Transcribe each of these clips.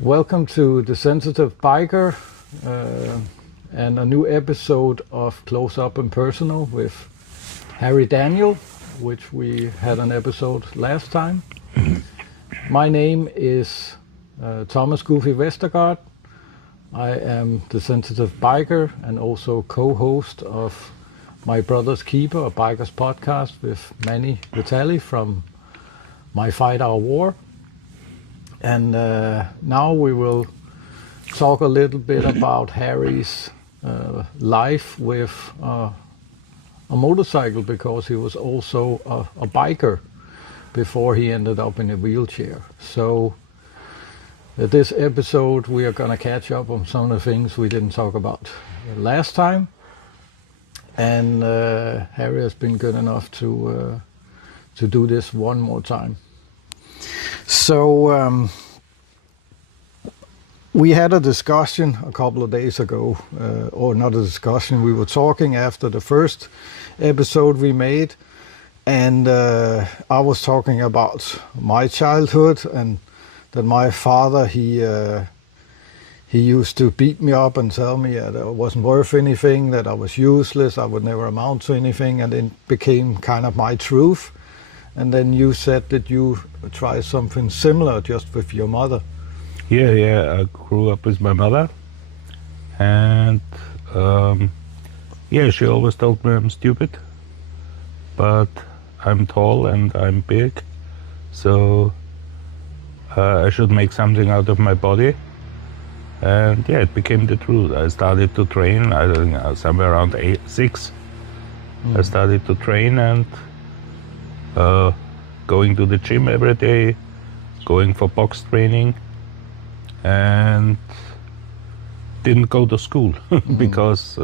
Welcome to The Sensitive Biker and a new episode of Close Up and Personal with Harry Daniel, which we had an episode last time. My name is Thomas Goofy Vestergaard. I am The Sensitive Biker and also co-host of My Brother's Keeper, a biker's podcast with Manny Vitali from My 5 Hour War. And now we will talk a little bit about Harry's life with a motorcycle, because he was also a biker before he ended up in a wheelchair. So this episode we are going to catch up on some of the things we didn't talk about last time. And Harry has been good enough to do this one more time. So we had a discussion a couple of days ago, or not a discussion, we were talking after the first episode we made, and I was talking about my childhood and that my father, he used to beat me up and tell me that I wasn't worth anything, that I was useless, I would never amount to anything, and it became kind of my truth. And then you said that you tried something similar just with your mother. Yeah, I grew up with my mother, and she always told me I'm stupid, but I'm tall and I'm big, so I should make something out of my body. And yeah, it became the truth. I started to train, I think somewhere around 6. I started to train and going to the gym every day, going for box training, and didn't go to school because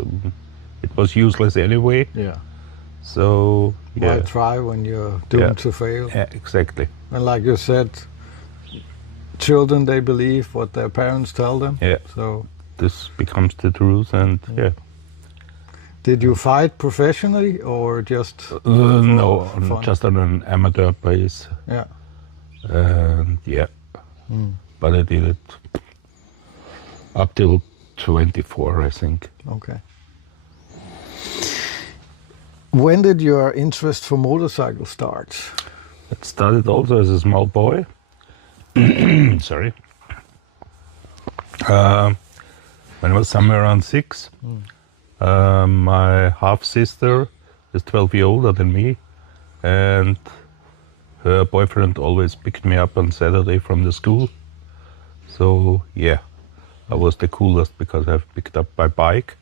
it was useless anyway. Yeah. So yeah. Why try when you're doomed to fail? Yeah, exactly. And like you said, children, they believe what their parents tell them. Yeah. So this becomes the truth, and yeah. Did you fight professionally or just no, fun? just on an amateur base. Yeah. And yeah, but I did it up till 24, I think. Okay. When did your interest for motorcycles start? It started also as a small boy. Sorry. When I was somewhere around 6. My half-sister is 12 years older than me, and her boyfriend always picked me up on Saturday from the school. So yeah, I was the coolest because I've picked up by bike.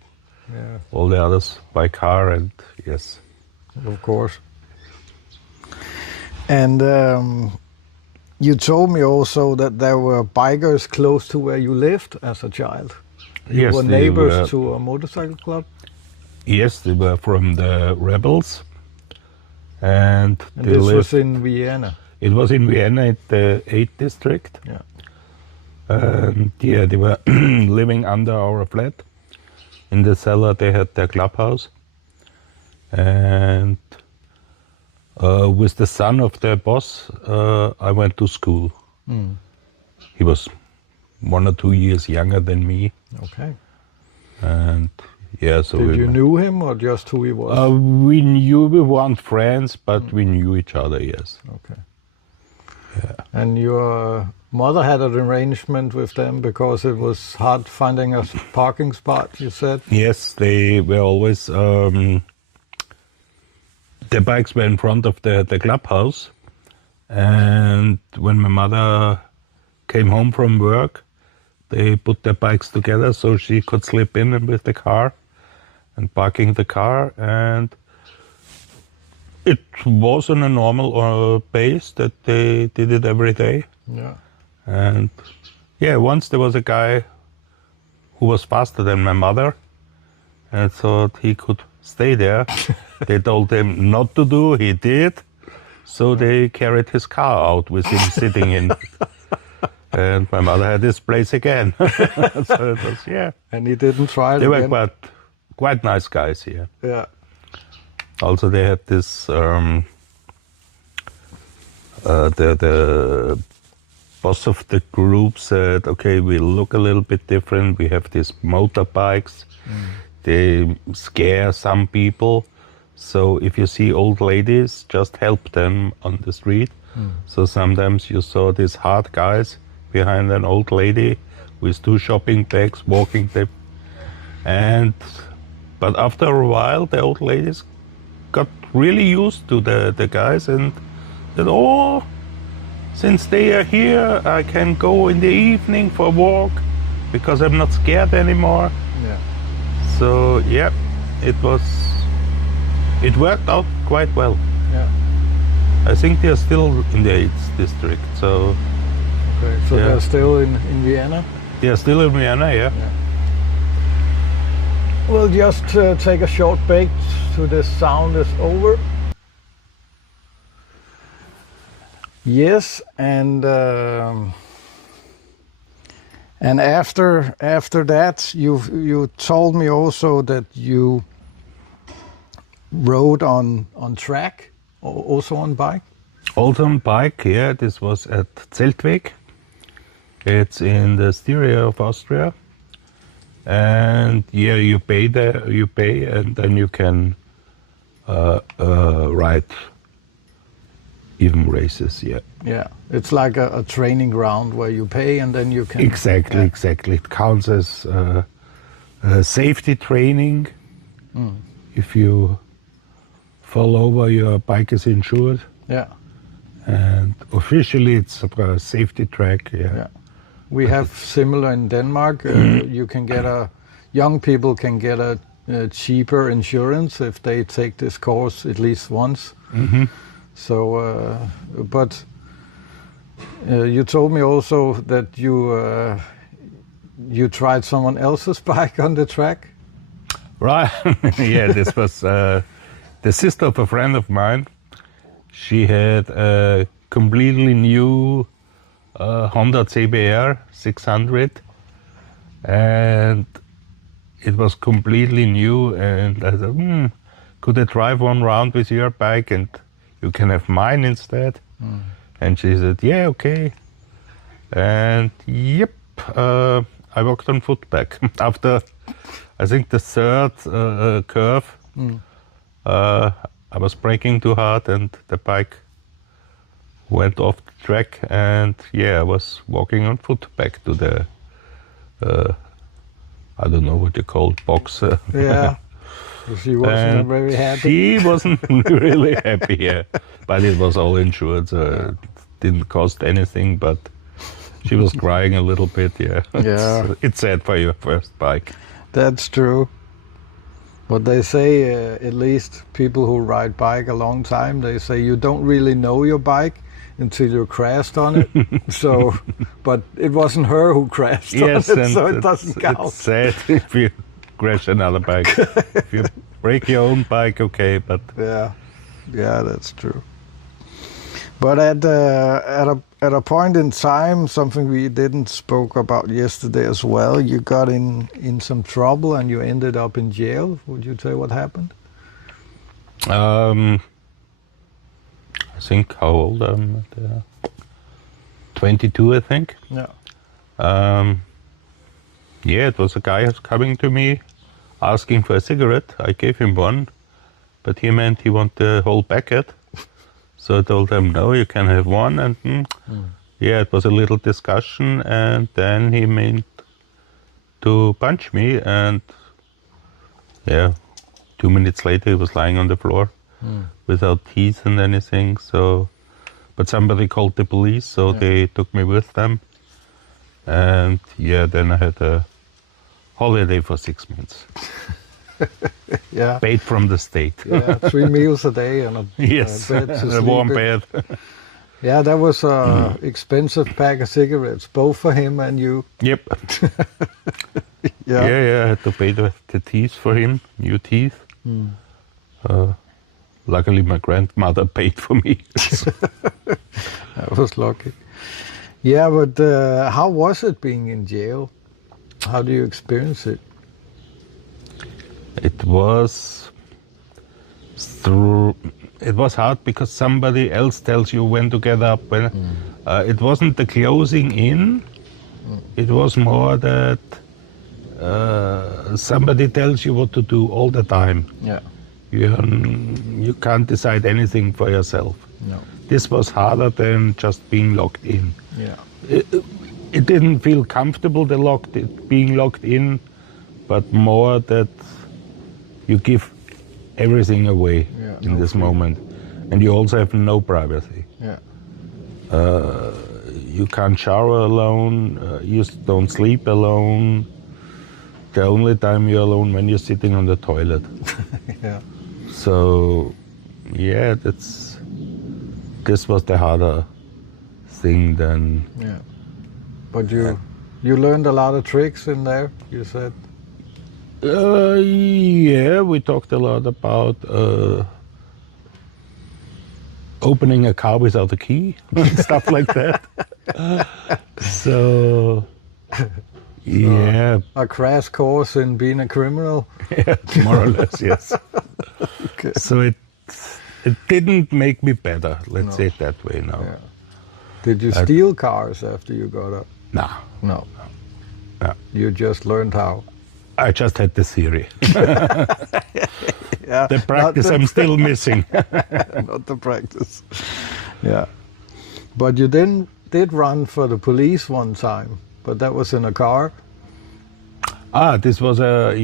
Yeah. All the others by car, and yes. Of course. And you told me also that there were bikers close to where you lived as a child. You Yes, were they neighbors were- to a motorcycle club? Yes, they were from the rebels, and And they this lived. was in Vienna. It was in Vienna, at the 8th district. Yeah. And yeah, they were living under our flat. In the cellar, they had their clubhouse. And with the son of their boss, I went to school. He was 1 or 2 years younger than me. Okay. And yeah, so Did you knew him or just who he was? we knew we weren't friends, but we knew each other, yes. Okay. Yeah. And your mother had an arrangement with them because it was hard finding a parking spot, you said? Yes, they were always. The bikes were in front of the clubhouse, and when my mother came home from work, they put their bikes together so she could slip in with the car and parking the car. And it was on a normal base that they did it every day. Yeah. And yeah, once there was a guy who was faster than my mother and thought he could stay there. They told him not to do, he did. So they carried his car out with him sitting in. And my mother had this place again. So it was, yeah. And he didn't try it They were again? quite nice guys here. Yeah. Also, they had this the boss of the group said, okay, we look a little bit different. We have these motorbikes. They scare some people. So if you see old ladies, just help them on the street. So sometimes you saw these hard guys behind an old lady with 2 shopping bags walking them. But after a while, the old ladies got really used to the guys and said, oh, since they are here, I can go in the evening for a walk because I'm not scared anymore. Yeah. So yeah, it worked out quite well. Yeah. I think they're still in the 8th district, so Okay. So Yeah. they're still in Vienna. they're still in Vienna, yeah. We'll just take a short break till the sound is over. Yes, and after that, you told me also that you rode on track, also on bike. Also on bike, yeah. This was at Zeltweg. It's in the Styria of Austria. And yeah, you pay, and then you can ride even races, yeah. Yeah, it's like a training ground where you pay and then you can. Exactly, exactly. It counts as safety training. If you fall over, your bike is insured. Yeah. And officially, it's a safety track, yeah. Yeah. We have similar in Denmark. You can get young people can get a cheaper insurance if they take this course at least once. So, but you told me also that you tried someone else's bike on the track. Right. Yeah, this was the sister of a friend of mine. She had a completely new Honda CBR 600, and it was completely new. And I said, could I drive one round with your bike and you can have mine instead? And she said, yeah, okay. And yep, I walked on foot back. After, I think, the 3rd curve, I was braking too hard and the bike went off the track, and yeah, I was walking on foot back to the, I don't know what you call it, box. Yeah. She wasn't very happy. She wasn't really happy, yeah. But it was all insured, so it didn't cost anything, but she was crying a little bit, yeah. Yeah. It's sad for your first bike. That's true. But they say, at least people who ride bike a long time, they say you don't really know your bike until you crashed on it. So, but it wasn't her who crashed on it, so it doesn't count. It's sad if you crash another bike. If you break your own bike, okay, but Yeah, that's true. But at a point in time, something we didn't spoke about yesterday as well, you got in some trouble and you ended up in jail. Would you tell what happened? I think how old I'm 22, I think. Yeah. Yeah, it was a guy who's coming to me asking for a cigarette. I gave him one, but he meant he wanted the whole packet. So I told him, no, you can have one. And yeah, it was a little discussion. And then he meant to punch me. And yeah, 2 minutes later, he was lying on the floor without teeth and anything. So, but somebody called the police, so they took me with them. And yeah, then I had a holiday for 6 months. Yeah. Paid from the state. Yeah, 3 meals a day and a Yes, bed to a sleep warm in. bed. Yeah, that was a expensive pack of cigarettes, both for him and you. Yep. Yeah. Yeah, I had to pay the teeth for him, new teeth. Luckily, my grandmother paid for me. I was lucky. Yeah, but how was it being in jail? How do you experience it? It was through. it was hard because somebody else tells you when to get up. When it wasn't the closing in, it was more that somebody tells you what to do all the time. Yeah. You can't decide anything for yourself. No. This was harder than just being locked in. Yeah. It didn't feel comfortable being locked in, but more that you give everything away in this moment, and you also have no privacy. Yeah. You can't shower alone. You don't sleep alone. The only time you're alone when you're sitting on the toilet. Yeah. So, yeah, this was the harder thing than. Yeah. But you learned a lot of tricks in there, you said? Yeah, we talked a lot about opening a car without a key, stuff like that. So, yeah. A crash course in being a criminal? Yeah, more or less, yes. Okay. So it didn't make me better, let's say it that way, no. Yeah. Did you steal cars after you got up? No. No. No. You just learned how? I just had the theory. Yeah. The practice I'm still missing. Not the practice. Yeah. But you did run for the police one time, but that was in a car? This was I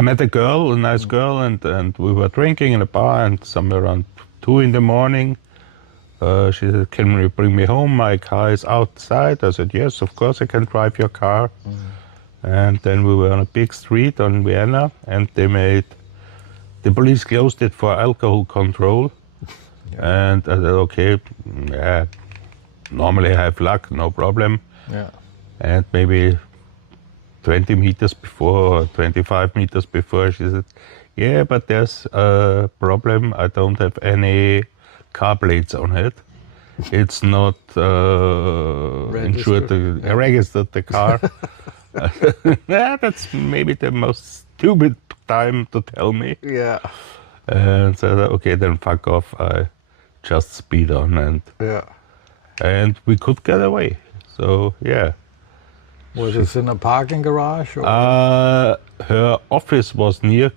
met a girl, a nice girl, and we were drinking in a bar, and somewhere around 2 in the morning, she said, "Can you bring me home? My car is outside." I said, "Yes, of course I can drive your car." And then we were on a big street on Vienna, and the police closed it for alcohol control. And I said, "Okay, yeah, normally I have luck, no problem." Yeah. And maybe 20 meters before, or 25 meters before, she said, "Yeah, but there's a problem. I don't have any car plates on it. It's not insured, registered the car." Yeah, that's maybe the most stupid time to tell me. Yeah. And so, okay, then fuck off. I just speed on, and we could get away. So, yeah. Was it in a parking garage? Or? Her office was near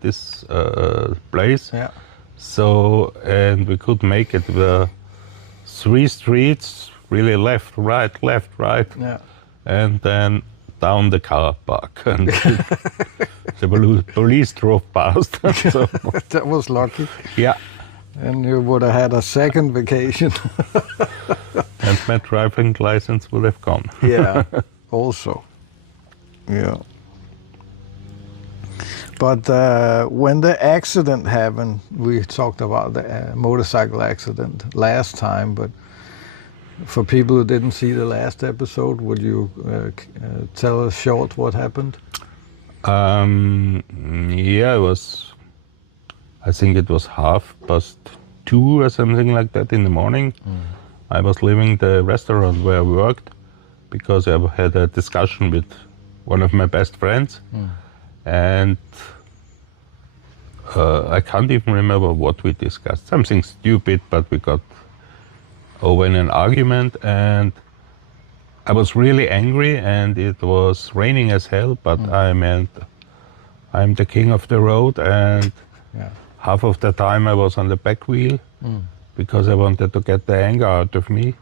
this place. Yeah. So, and we could make it. There were 3 streets, really left, right. Yeah. And then down the car park. And the police drove past. So, That was lucky. yeah. And you would have had a second vacation. And my driving license would have gone. Yeah, also. Yeah. But when the accident happened, we talked about the motorcycle accident last time, but for people who didn't see the last episode, would you tell us short what happened? Yeah, I think it was 2:30 or something like that in the morning. I was leaving the restaurant where I worked because I had a discussion with one of my best friends. And I can't even remember what we discussed. Something stupid, but we got over in an argument, and I was really angry, and it was raining as hell, but I'm the king of the road, and half of the time I was on the back wheel because I wanted to get the anger out of me.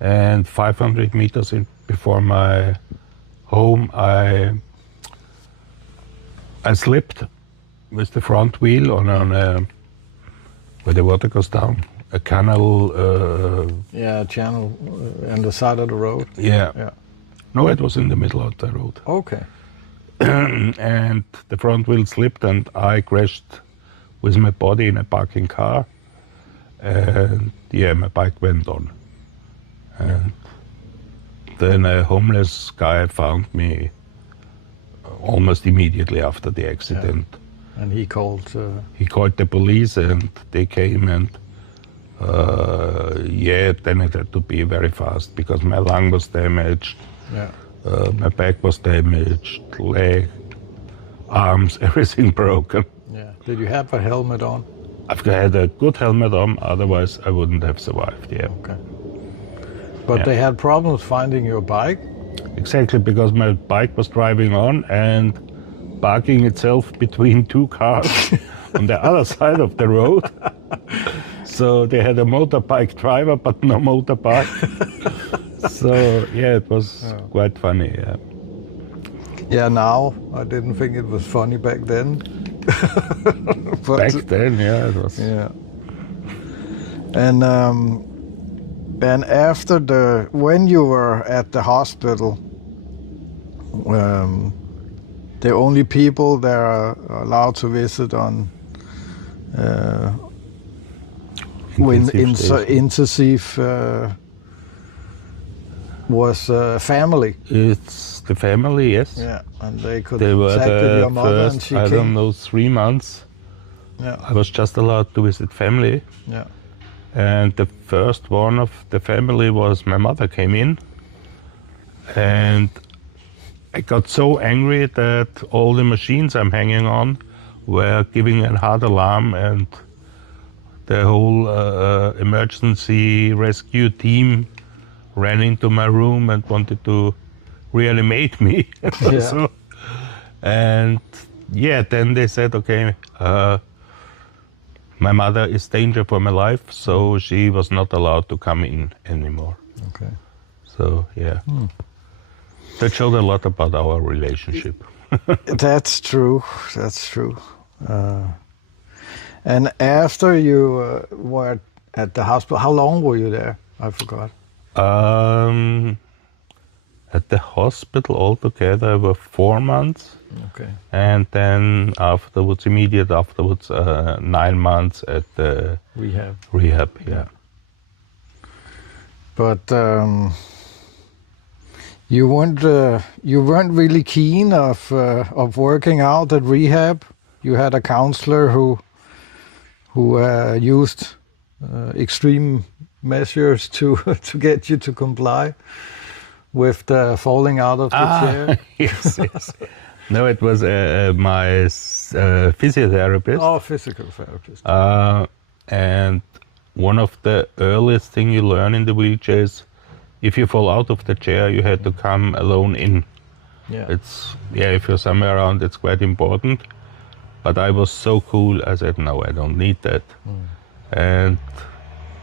And 500 meters before my home, I slipped with the front wheel on where the water goes down, a canal. Channel on the side of the road. Yeah. Yeah. No, it was in the middle of the road. Okay. And the front wheel slipped, and I crashed with my body in a parking car. And my bike went on. And then a homeless guy found me almost immediately after the accident. Yeah. And he called... He called the police, and they came, and then it had to be very fast because my lung was damaged, my back was damaged, leg. arms, everything broken. Yeah. Did you have a helmet on? I've had a good helmet on, otherwise I wouldn't have survived, yeah. Okay. But Yeah. they had problems finding your bike? Exactly, because my bike was driving on and parking itself between two cars on the other side of the road. So they had a motorbike driver, but no motorbike. So yeah, it was quite funny, yeah. Yeah, now I didn't think it was funny back then. But, Back then, yeah, it was. yeah. And after when you were at the hospital, the only people that are allowed to visit on intensive was family. It's the family, yes. Yeah, and they could They were contact with the your mother, and first, she I came. don't know, 3 months. Yeah, I was just allowed to visit family. yeah, And the first one of the family was my mother came in. And I got so angry that all the machines I'm hanging on were giving a hard alarm, and the whole emergency rescue team ran into my room and wanted to reanimate me. Yeah. So, and yeah, then they said, okay, my mother is danger for my life, so she was not allowed to come in anymore. okay. So yeah, that showed a lot about our relationship. That's true. That's true. And after you were at the hospital, how long were you there? I forgot. At the hospital altogether were 4 months, Okay. and then immediate afterwards, 9 months at the Rehab. rehab. Yeah. But you weren't really keen of working out at rehab. You had a counselor who used extreme measures to get you to comply with the falling out of the chair. Yes, yes. No, it was my physiotherapist. Oh, physical therapist. And one of the earliest thing you learn in the wheelchair is if you fall out of the chair, you had to come alone in. Yeah. If you're somewhere around, it's quite important. But I was so cool, I said, no, I don't need that. And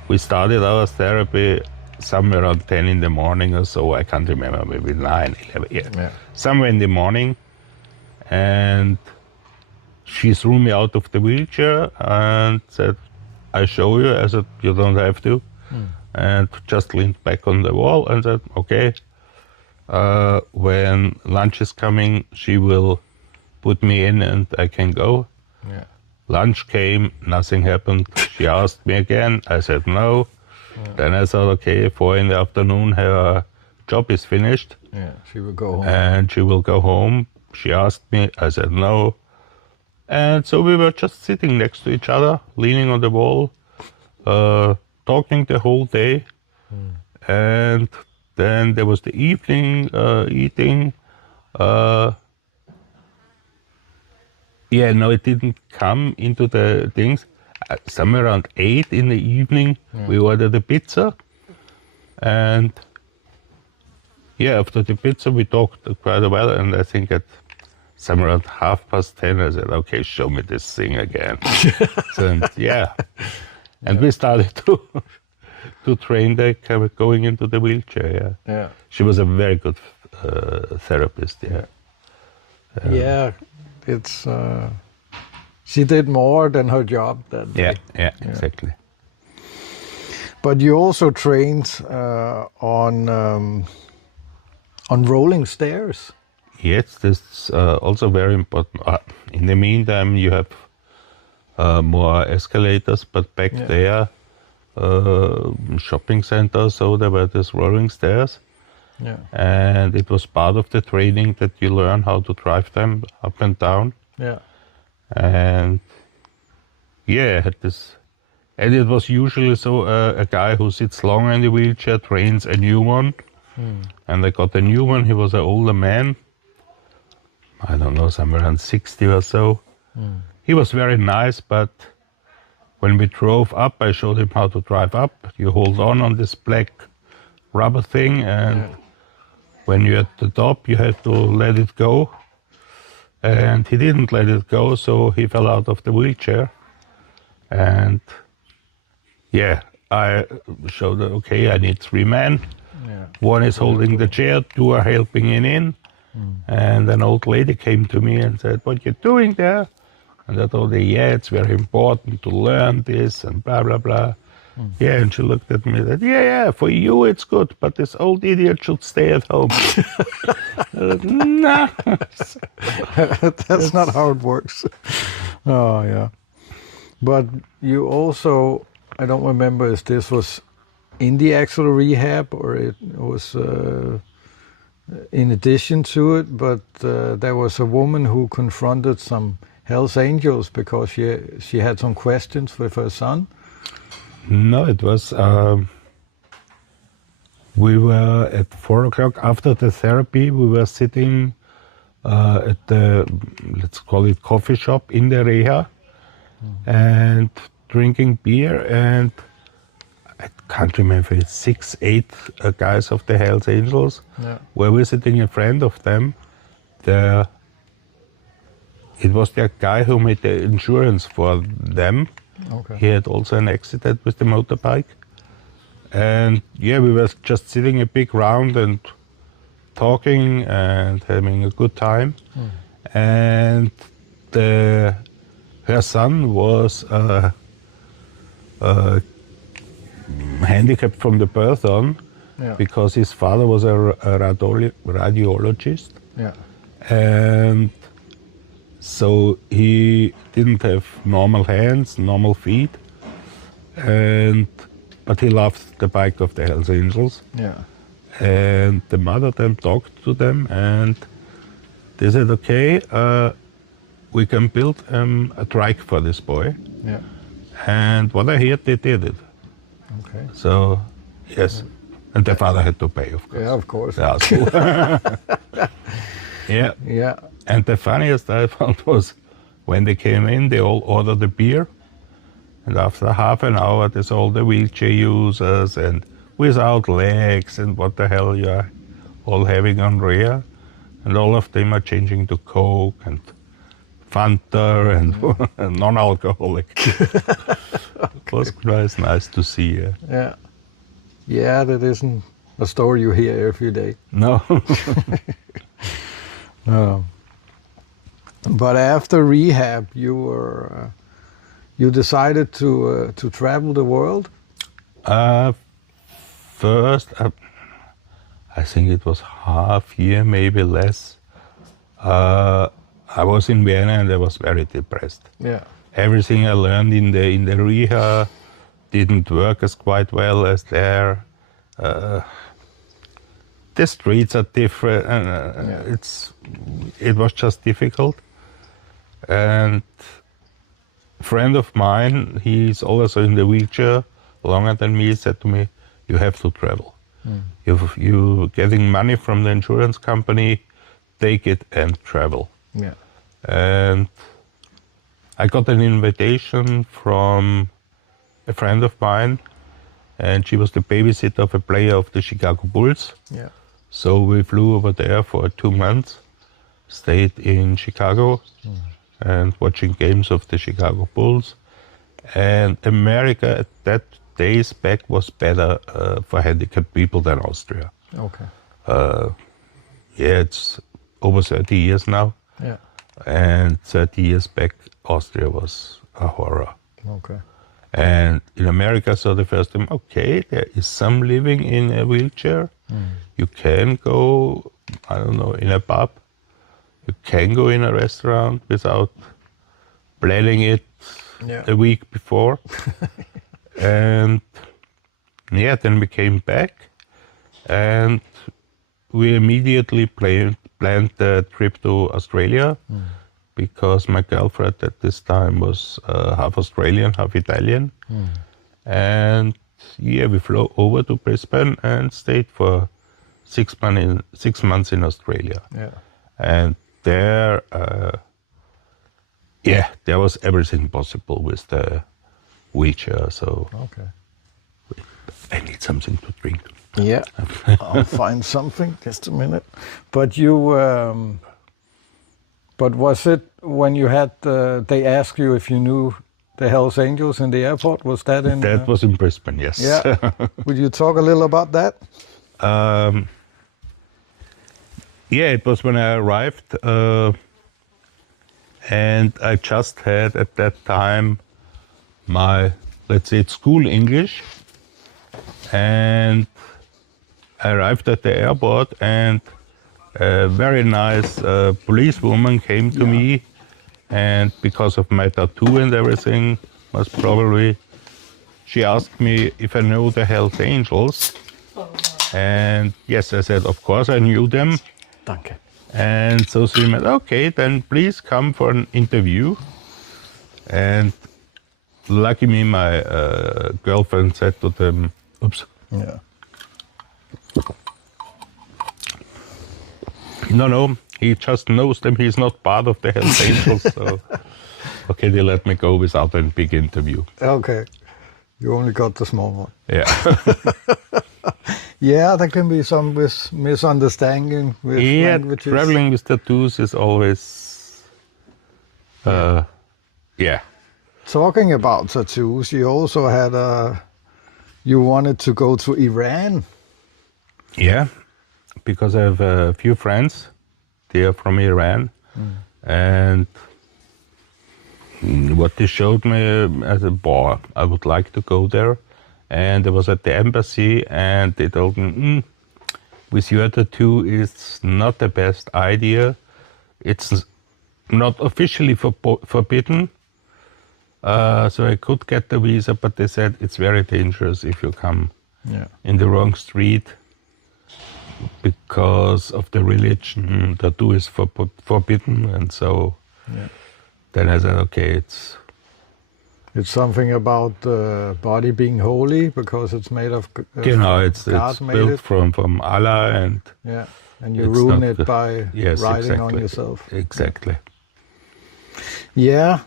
we started our therapy somewhere around 10 in the morning or so. I can't remember, maybe 9, 11, Yeah. somewhere in the morning. And she threw me out of the wheelchair and said, I show you. I said, you don't have to. And just leaned back on the wall and said, okay, when lunch is coming, she will put me in and I can go. Yeah. Lunch came, nothing happened. She asked me again. I said no. Then I thought, okay, 4 in the afternoon, her job is finished Yeah. She would go home. and she will go home. She asked me. I said no. And so we were just sitting next to each other, leaning on the wall, talking the whole day. And then there was the evening eating. It didn't come into the things. Somewhere around 8 in the evening, we ordered a pizza. And after the pizza, we talked quite a while. And I think at somewhere around 10:30, I said, okay, show me this thing again. And we started to train the going into the wheelchair. Yeah. Yeah. She was a very good therapist. Yeah. Yeah. It's she did more than her job that day. Yeah, exactly. But you also trained on rolling stairs. Yes, that's also very important. In the meantime, you have more escalators, but back there, shopping center, so there were these rolling stairs. Yeah. And it was part of the training that you learn how to drive them up and down. Yeah. And I had this. And it was usually so a guy who sits longer in the wheelchair trains a new one. And I got a new one. He was an older man. I don't know, somewhere around 60 or so. He was very nice, but when we drove up, I showed him how to drive up. You hold on this black rubber thing, and when you're at the top, you have to let it go. And he didn't let it go, so he fell out of the wheelchair. And yeah, I showed her, okay, I need 3 men. Yeah. One is holding the chair, 2 are helping him in. And an old lady came to me and said, what you doing there? And I told her, yeah, it's very important to learn this and blah, blah, blah. Yeah, and she looked at me and said, yeah, for you it's good, but this old idiot should stay at home. Nah. That's not how it works. Oh, yeah. But you also, I don't remember if this was in the actual rehab or it was in addition to it, but there was a woman who confronted some Hells Angels because she had some questions with her son. No, it was, we were at 4 o'clock after the therapy, we were sitting at the, let's call it coffee shop in the Reha and drinking beer, and I can't remember, it's 6, 8 guys of the Hells Angels were visiting a friend of them. It was the guy who made the insurance for them. Okay. He had also an accident with the motorbike. And yeah, we were just sitting a big round and talking and having a good time. And her son was handicapped from the birth on because his father was a radiologist. Yeah. And so he didn't have normal hands, normal feet, but he loved the bike of the Hells Angels. Yeah. And the mother then talked to them, and they said, okay, we can build a trike for this boy. Yeah. And what I heard, they did it. Okay. So, yes. And the father had to pay, of course. Yeah, of course. Yeah. So yeah. Yeah. And the funniest I found was when they came in, they all ordered a beer. And after half an hour, there's all the wheelchair users and without legs and what the hell you are all having on Reha. And all of them are changing to Coke and Fanta and non-alcoholic. It was quite nice to see. Yeah. Yeah, that isn't a story you hear every day. No. No. But after rehab, you decided to travel the world. First, I think it was half year, maybe less. I was in Vienna and I was very depressed. Yeah. Everything I learned in the Reha didn't work as quite well as there. The streets are different, and it was just difficult. And a friend of mine, he's also in the wheelchair, longer than me, said to me, "You have to travel. You're getting money from the insurance company, take it and travel." Yeah. And I got an invitation from a friend of mine, and she was the babysitter of a player of the Chicago Bulls. Yeah. So we flew over there for 2 months, stayed in Chicago and watching games of the Chicago Bulls. And America at that days back was better for handicapped people than Austria. Okay. Yeah, it's over 30 years now. Yeah. And 30 years back, Austria was a horror. Okay. And in America, I saw the first time, okay, there is some living in a wheelchair. You can go, I don't know, in a pub. You can go in a restaurant without planning it a week before. And yeah, then we came back and we immediately planned the trip to Australia because my girlfriend at this time was half Australian, half Italian. And yeah, we flew over to Brisbane and stayed for 6 months in Australia. Yeah. And there, there was everything possible with the wheelchair. So Okay. I need something to drink. Yeah, I'll find something. Just a minute. But you, but was it when you had? They asked you if you knew the Hells Angels in the airport. Was that in? That was in Brisbane, yes. Yeah. Would you talk a little about that? Yeah, it was when I arrived, and I just had at that time my, let's say, school English, and I arrived at the airport, and a very nice policewoman came to me, and because of my tattoo and everything, most probably, she asked me if I know the Hells Angels. And yes, I said, of course I knew them. Danke. And so she said, okay, then please come for an interview. And lucky me, my girlfriend said to them, oops. Yeah. No, he just knows them. He's not part of the Hells Angels. So, okay, they let me go without a big interview. Okay. You only got the small one. Yeah. Yeah, there can be some misunderstanding with languages. Traveling with tattoos is always, Talking about tattoos, you also had you wanted to go to Iran. Yeah, because I have a few friends. They are from Iran, and what they showed me as a boy, I would like to go there. And I was at the embassy, and they told me, with your tattoo, it's not the best idea. It's not officially forbidden, so I could get the visa, but they said it's very dangerous if you come in the wrong street because of the religion. Tattoo is forbidden, and so then I said, okay, it's something about the body being holy because it's made of. It's built from Allah, and and you ruin it by yes, writing exactly. on yourself. Exactly. Yeah,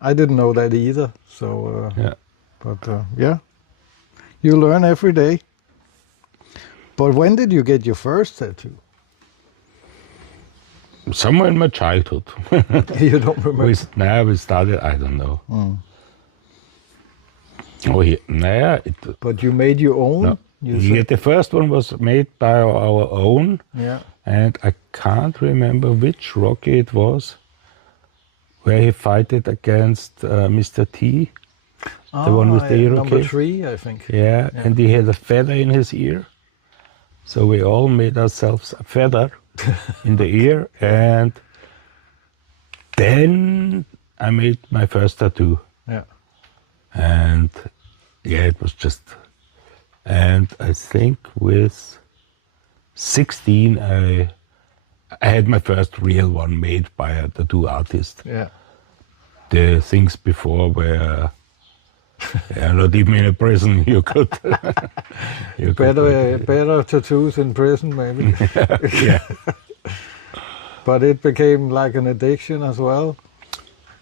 I didn't know that either. So, but you learn every day. But when did you get your first tattoo? Somewhere in my childhood. You don't remember? We started, I don't know. But you made your own? No. You The first one was made by our own. Yeah. And I can't remember which Rocky it was, where he fought against Mr. T, the one with the ear. Number 3, I think. Yeah, and he had a feather in his ear. So we all made ourselves a feather in the ear, and then I made my first tattoo. Yeah. And it was just, and I think with 16 I had my first real one made by a tattoo artist. Yeah. The things before were not even in a prison you could. Better tattoos in prison, maybe. Yeah. But it became like an addiction as well.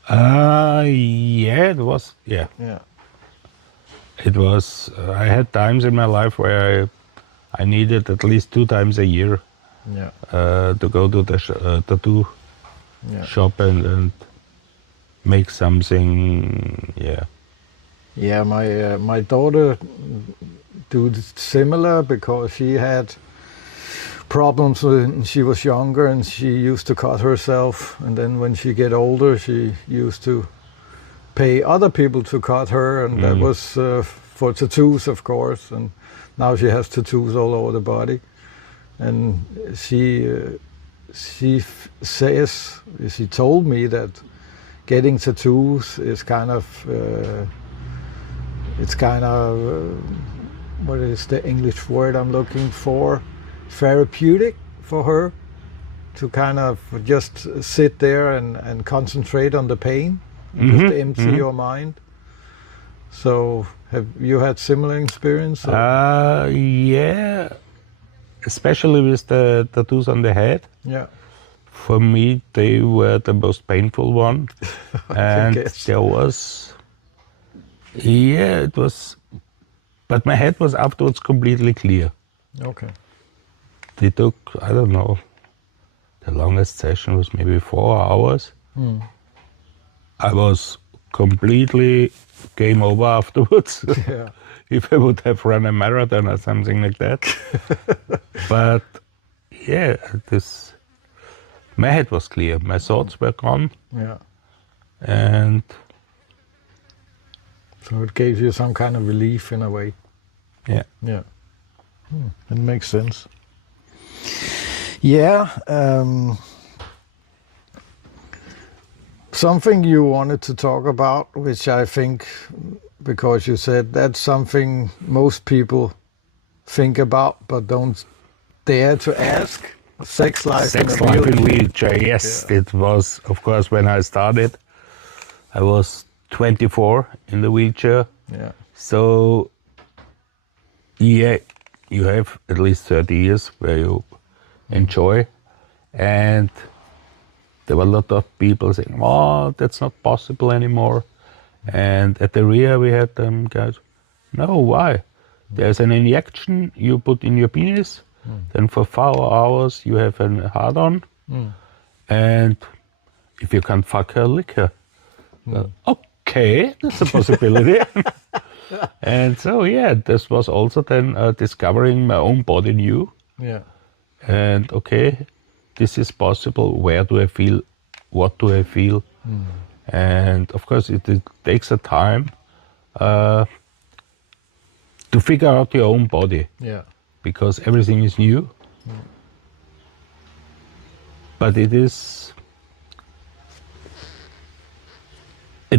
It was. Yeah. It was. I had times in my life where I needed at least 2 times a year to go to the tattoo shop and make something. Yeah. Yeah, my daughter do similar because she had problems when she was younger and she used to cut herself, and then when she get older she used to pay other people to cut her, and that was for tattoos, of course, and now she has tattoos all over the body, and she told me that getting tattoos is kind of what is the English word I'm looking for? Therapeutic for her to kind of just sit there and concentrate on the pain, just empty your mind. So have you had similar experience? Yeah, especially with the tattoos on the head. Yeah. For me, they were the most painful one. And guess. there was, yeah, it was, but my head was afterwards completely clear. Okay. They took, I don't know, the longest session was maybe 4 hours. I was completely game over afterwards. Yeah. If I would have run a marathon or something like that. But yeah, my head was clear, my thoughts were gone, Yeah. and So it gave you some kind of relief in a way. yeah. Yeah. It makes sense. Yeah. Something you wanted to talk about, which I think, because you said that's something most people think about but don't dare to ask. Sex life Sex in a life in wheelchair. wheelchair, yes, it was, of course, when I started, I was 24 in the wheelchair. Yeah. So, yeah, you have at least 30 years where you enjoy. And there were a lot of people saying, oh, that's not possible anymore. And at the rear, we had them guys, no, why? There's an injection you put in your penis, then for 4 hours you have a hard-on, and if you can't fuck her, lick her. Okay, that's a possibility. And so, yeah, this was also then discovering my own body new. Yeah. And okay, this is possible. Where do I feel? What do I feel? And of course, it takes a time to figure out your own body, Yeah. because everything is new. But it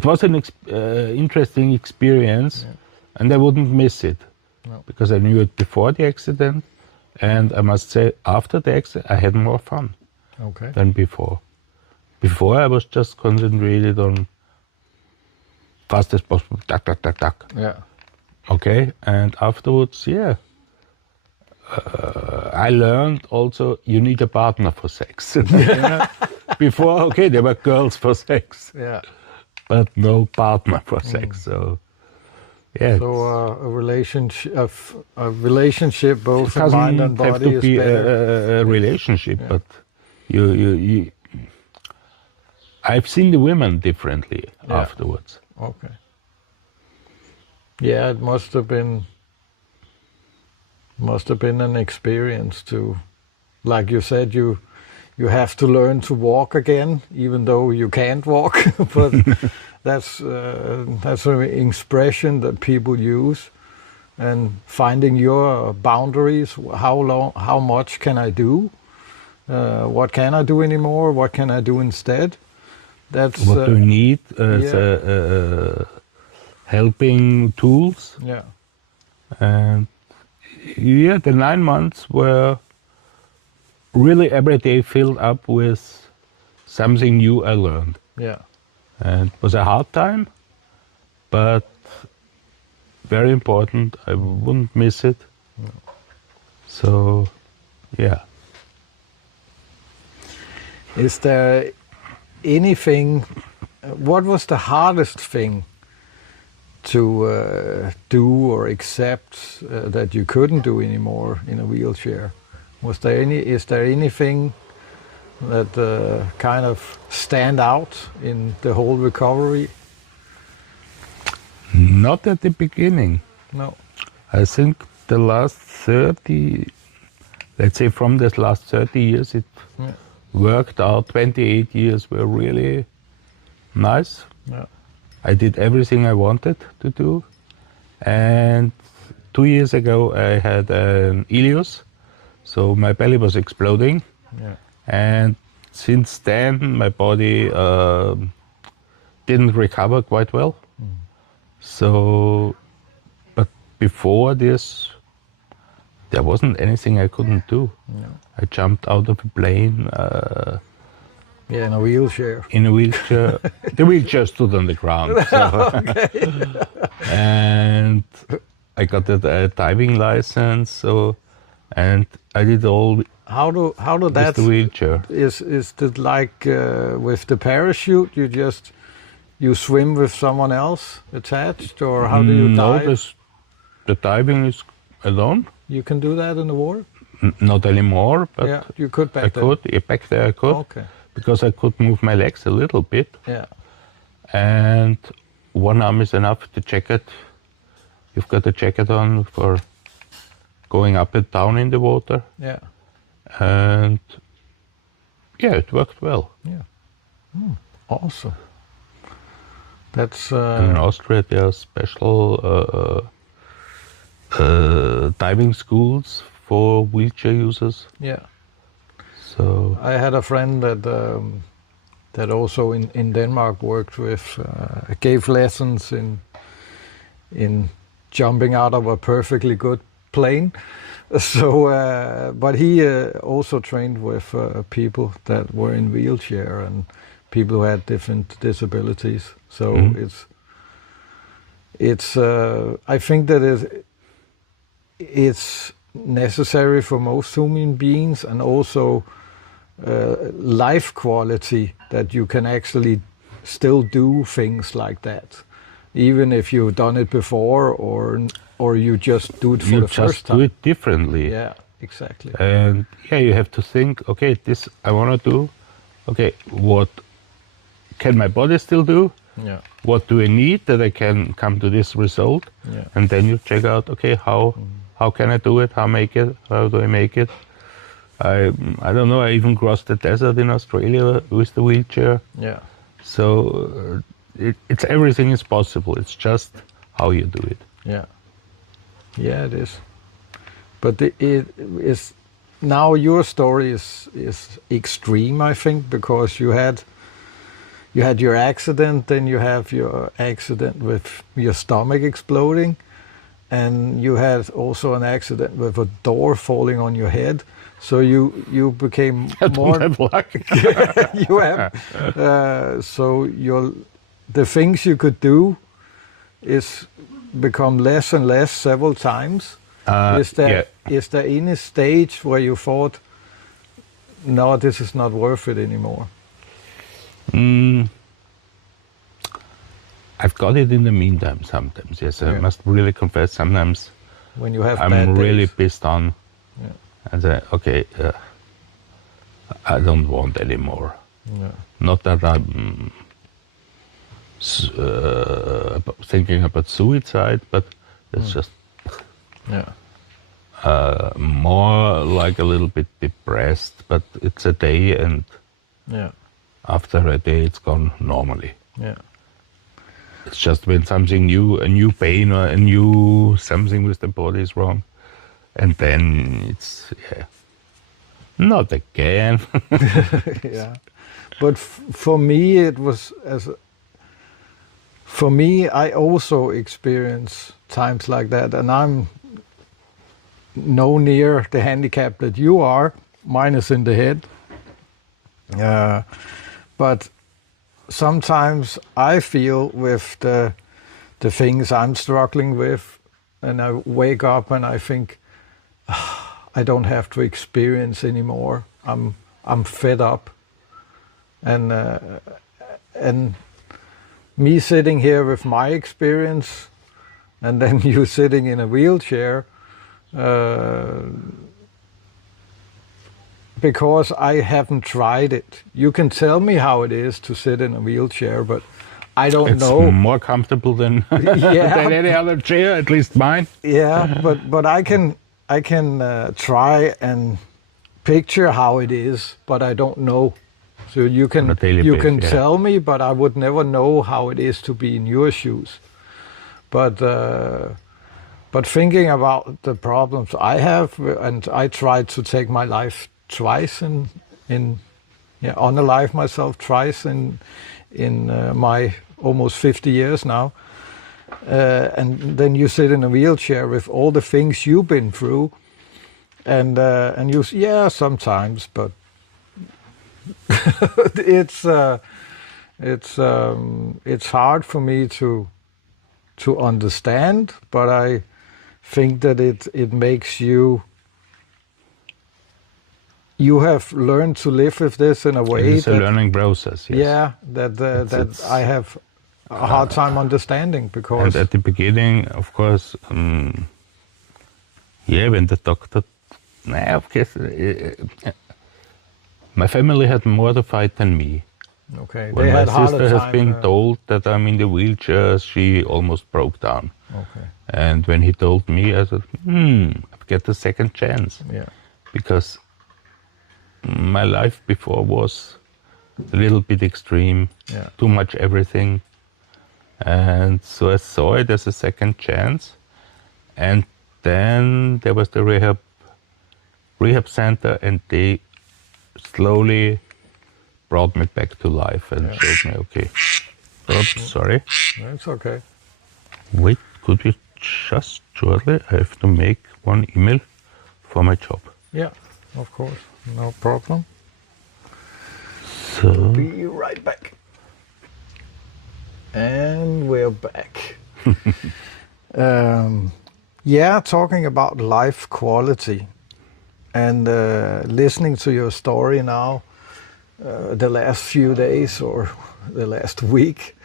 was an interesting experience, and I wouldn't miss it, because I knew it before the accident, and I must say, after the accident, I had more fun Okay. than before. Before, I was just concentrated on fast as possible, duck, duck, duck, duck. Yeah. Okay, and afterwards, yeah, I learned also you need a partner for sex. Before, okay, there were girls for sex, Yeah. but no partner for sex. So, yeah, So a relationship both in mind and doesn't have body to is be better. a relationship, but you. I've seen the women differently afterwards. Okay. Yeah, it must have been an experience to, like you said, you have to learn to walk again, even though you can't walk. But that's an expression that people use, and finding your boundaries. How much can I do? What can I do anymore? What can I do instead? That's What do you need as helping tools? Yeah. And yeah, the 9 months were really every day filled up with something new I learned. Yeah. And it was a hard time, but very important. I wouldn't miss it. So, yeah. Is there anything? What was the hardest thing to do or accept that you couldn't do anymore in a wheelchair? Is there anything that kind of stand out in the whole recovery? Not at the beginning. No. I think the last 30, let's say from the last 30 years, it worked out. 28 years were really nice. Yeah. I did everything I wanted to do. And 2 years ago, I had an ileus, so my belly was exploding. Yeah. And since then, my body didn't recover quite well. So, but before this, there wasn't anything I couldn't do. No. I jumped out of a plane Yeah, in a wheelchair. in a wheelchair. The wheelchair stood on the ground. So. And I got a diving license. So, and I did all how do with that the wheelchair. is it like with the parachute? You swim with someone else attached, or how do you No, dive? the diving is alone. You can do that in the water. Not anymore, but Yeah, you could I back then. could. Yeah, back there I could. Okay. Because I could move my legs a little bit, Yeah. and one arm is enough. The jacket, you've got a jacket on for going up and down in the water, Yeah. and yeah, it worked well. Yeah. Awesome. That's And in Austria, there are special diving schools for wheelchair users. yeah. So I had a friend that also in Denmark worked with gave lessons in jumping out of a perfectly good plane. So, but he also trained with people that were in wheelchair and people who had different disabilities. So it's I think that it's necessary for most human beings, and also life quality, that you can actually still do things like that, even if you've done it before, or you just do it for you the first just time. do it differently. Yeah, exactly. And yeah, you have to think, okay, this I want to do. Okay, what can my body still do? Yeah, What do I need that I can come to this result? yeah, And then you check out, okay, how can I do it? How do I make it? I don't know. I even crossed the desert in Australia with the wheelchair. yeah, So it's everything is possible. It's just how you do it. yeah, yeah. It is. But it is now your story is extreme, I think, because you had your accident, then you have your accident with your stomach exploding, and you had also an accident with a door falling on your head. So you became I more. don't have luck. You have so the things you could do is become less and less several times. Is there any stage where you thought, no, this is not worth it anymore? I've got it in the meantime sometimes. Yes, I must really confess. Sometimes When you have I'm bad really days. pissed on, Yeah. and say, okay, I don't want anymore. Yeah. Not that I'm thinking about suicide, but it's just Yeah. more like a little bit depressed. But it's a day, and Yeah. after a day, it's gone normally. Yeah. It's just when something new, a new pain or a new something with the body is wrong, and then it's not again. Yeah. But for me, it was for me, I also experience times like that, and I'm no near the handicap that you are. Mine is in the head. But sometimes I feel with the things I'm struggling with, and I wake up and I think, I don't have to experience anymore. I'm fed up, and me sitting here with my experience, and then you sitting in a wheelchair, because I haven't tried it. You can tell me how it is to sit in a wheelchair, but I don't It's know. more comfortable than, Yeah. than any other chair, at least mine. Yeah, but I can try and picture how it is, but I don't know. So you On a daily basis, yeah. tell me, but I would never know how it is to be in your shoes. But thinking about the problems I have, and I tried to take my life twice unalive myself twice in my almost 50 years now. And then you sit in a wheelchair with all the things you've been through, and you sometimes, but it's hard for me to understand, but I think that it makes you you have learned to live with this in a way It's a learning process, yes. yeah, that I have a hard time understanding And because at the beginning, of course, when the doctor, of course, my family had more to fight than me. okay, When they my had harder sister has time, been told that I'm in the wheelchair, she almost broke down. okay, And when he told me, I said, I've got a second chance. yeah, Because my life before was a little bit extreme, yeah, too much everything. And so I saw it as a second chance. And then there was the rehab center, and they slowly brought me back to life and showed me, okay, oops, sorry. that's okay. Wait, could we just shortly, I have to make one email for my job. Yeah, of course, no problem. So, Be right back. And we're back. Talking about life quality and listening to your story now, the last few days or the last week,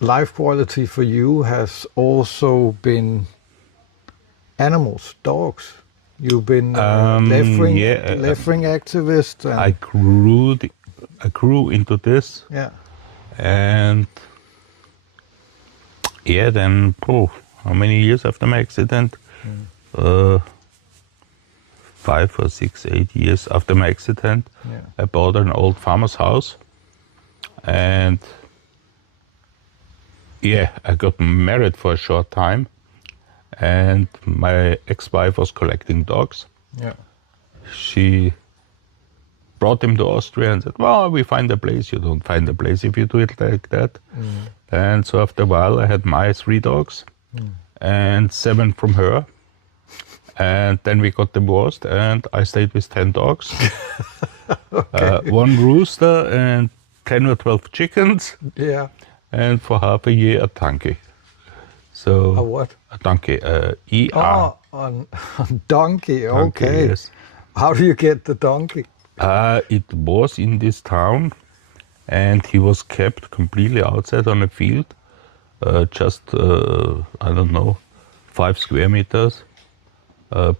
life quality for you has also been animals, dogs. You've been left-wing activist. And, I grew into this, yeah, and then how many years after my accident? 5 or 6, 8 years after my accident, I bought an old farmer's house, and I got married for a short time, and my ex-wife was collecting dogs. yeah, She brought him to Austria and said, well, we find a place. You don't find a place if you do it like that. And so after a while, I had my 3 dogs and 7 from her. And then we got divorced, and I stayed with 10 dogs. Okay. 1 rooster and 10 or 12 chickens. yeah. And for half a year, a donkey. So A what? A donkey, ER. Oh, on donkey. Okay. Yes. How do you get the donkey? It was in this town, and he was kept completely outside on a field, just, 5 square meters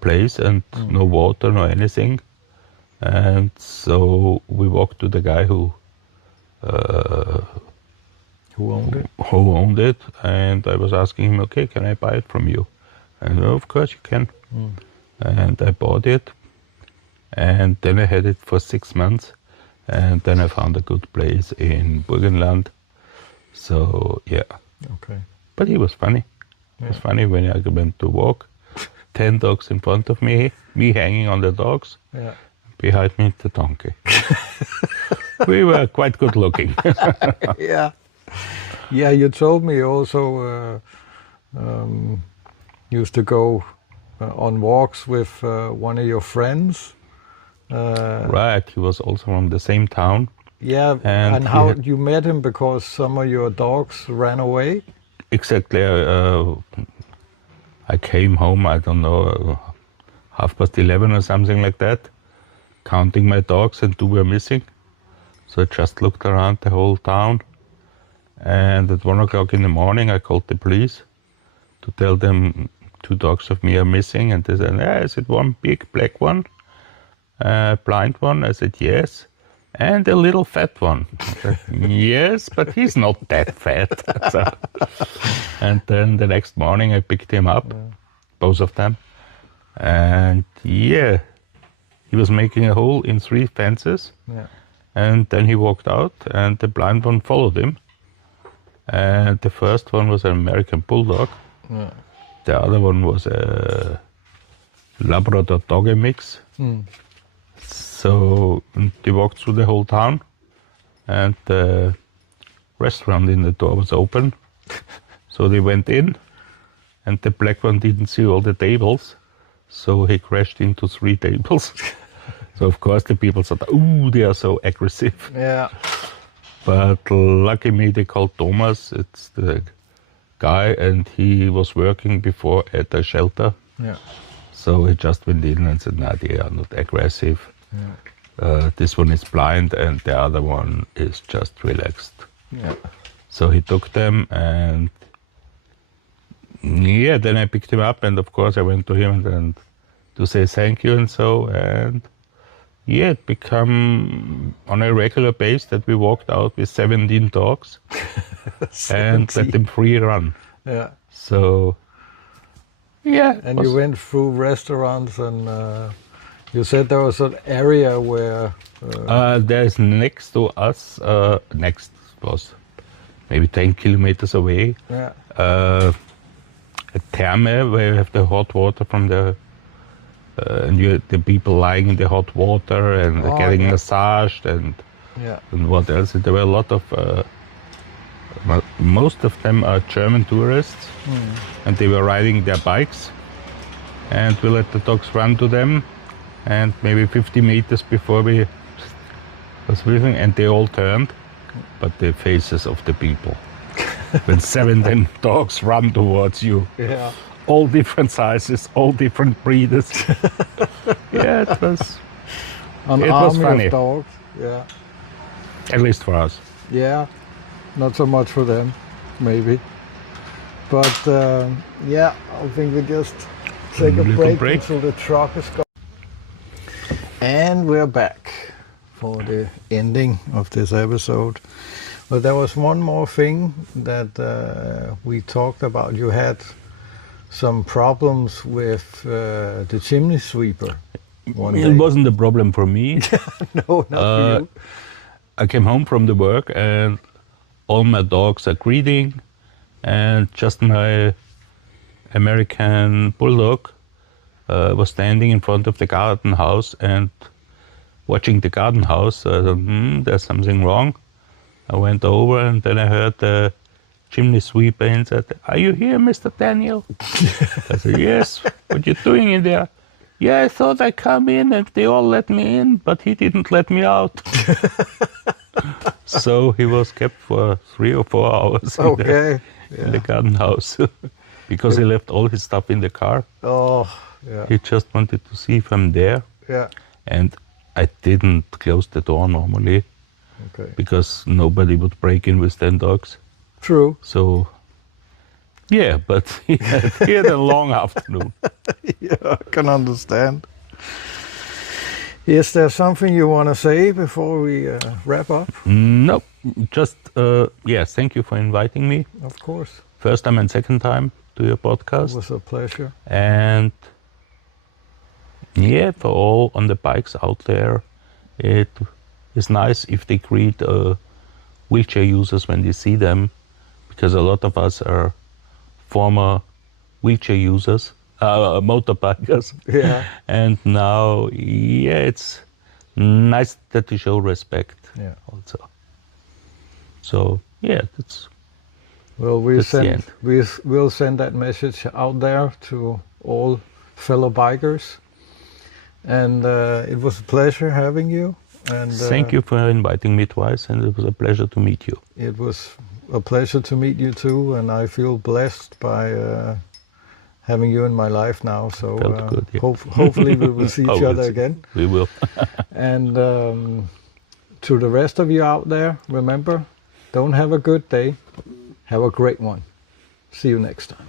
place, and no water, no anything. And so we walked to the guy who owned it, and I was asking him, okay, can I buy it from you? And of course you can. And I bought it, and then I had it for 6 months, and then I found a good place in Burgenland. So Okay. but he was funny. It was funny when I went to walk, 10 dogs in front of me hanging on the dogs, behind me the donkey. We were quite good looking. Yeah. Yeah, you told me also used to go on walks with one of your friends. Right, he was also from the same town. Yeah, and how you met him because some of your dogs ran away? Exactly. I came home, I don't know, 11:30 or something like that, counting my dogs, and 2 were missing. So I just looked around the whole town, and at 1 o'clock in the morning I called the police to tell them 2 dogs of me are missing, and they said, is it one big black one, blind one? I said, yes. And a little fat one. I said, yes, but he's not that fat. So, and then the next morning I picked him up, both of them. And he was making a hole in 3 fences. Yeah. And then he walked out, and the blind one followed him. And the first one was an American Bulldog. Yeah. The other one was a Labrador Doggy mix. So they walked through the whole town, and the restaurant in the door was open. So they went in, and the black one didn't see all the tables, so he crashed into 3 tables. So of course the people said, "Ooh, they are so aggressive." Yeah. But lucky me, they called Thomas. It's the guy, and he was working before at a shelter. Yeah. So he just went in and said, "No, they are not aggressive. This one is blind and the other one is just relaxed." Yeah. So he took them, and yeah, then I picked him up, and of course I went to him and to say thank you and so, and yeah, it became on a regular basis that we walked out with 17 dogs and let them free run. Yeah. So yeah. And you went through restaurants, and you said there was an area where... There's next to us, next was maybe 10 kilometers away, Yeah. a therme where you have the hot water from the and the people lying in the hot water and getting massaged and what else. There were a lot of most of them are German tourists, and they were riding their bikes, and we let the dogs run to them, and maybe 50 meters before we was breathing, and they all turned, but the faces of the people. When 17 dogs run towards you, all different sizes, all different breeders. Yeah, it was funny. Of dogs. Yeah. At least for us. Yeah, not so much for them, maybe. But yeah, I think we just take a break until the truck is gone. And we're back for the ending of this episode. But there was one more thing that we talked about. You had some problems with the chimney sweeper one day. It wasn't a problem for me. No, not for you. I came home from the work and all my dogs are greeting, and just my American bulldog was standing in front of the garden house and watching the garden house. I thought, there's something wrong. I went over, and then I heard the chimney sweeper and said, "Are you here, Mr. Daniel?" I said, "Yes. What you doing in there?" "Yeah, I thought I'd come in and they all let me in, but he didn't let me out." So he was kept for 3 or 4 hours in the garden house because he left all his stuff in the car. Oh, yeah. He just wanted to see if I'm there. Yeah. And I didn't close the door normally because nobody would break in with 10 dogs. True. So, yeah, but he had a long afternoon. Yeah, I can understand. Is there something you want to say before we wrap up? No, just, yes, thank you for inviting me. Of course. First time and second time to your podcast. It was a pleasure. And yeah, for all on the bikes out there, it is nice if they greet wheelchair users when they see them, because a lot of us are former wheelchair users, motorbikers. Yeah. And now, yeah, it's nice that they show respect also. So, yeah, that's... Well, we'll send that message out there to all fellow bikers. And it was a pleasure having you. And thank you for inviting me twice, and it was a pleasure to meet you. It was a pleasure to meet you too, and I feel blessed by having you in my life now. So felt good, yeah. Hopefully we will see each other again. We will. And to the rest of you out there, remember, don't have a good day, have a great one. See you next time.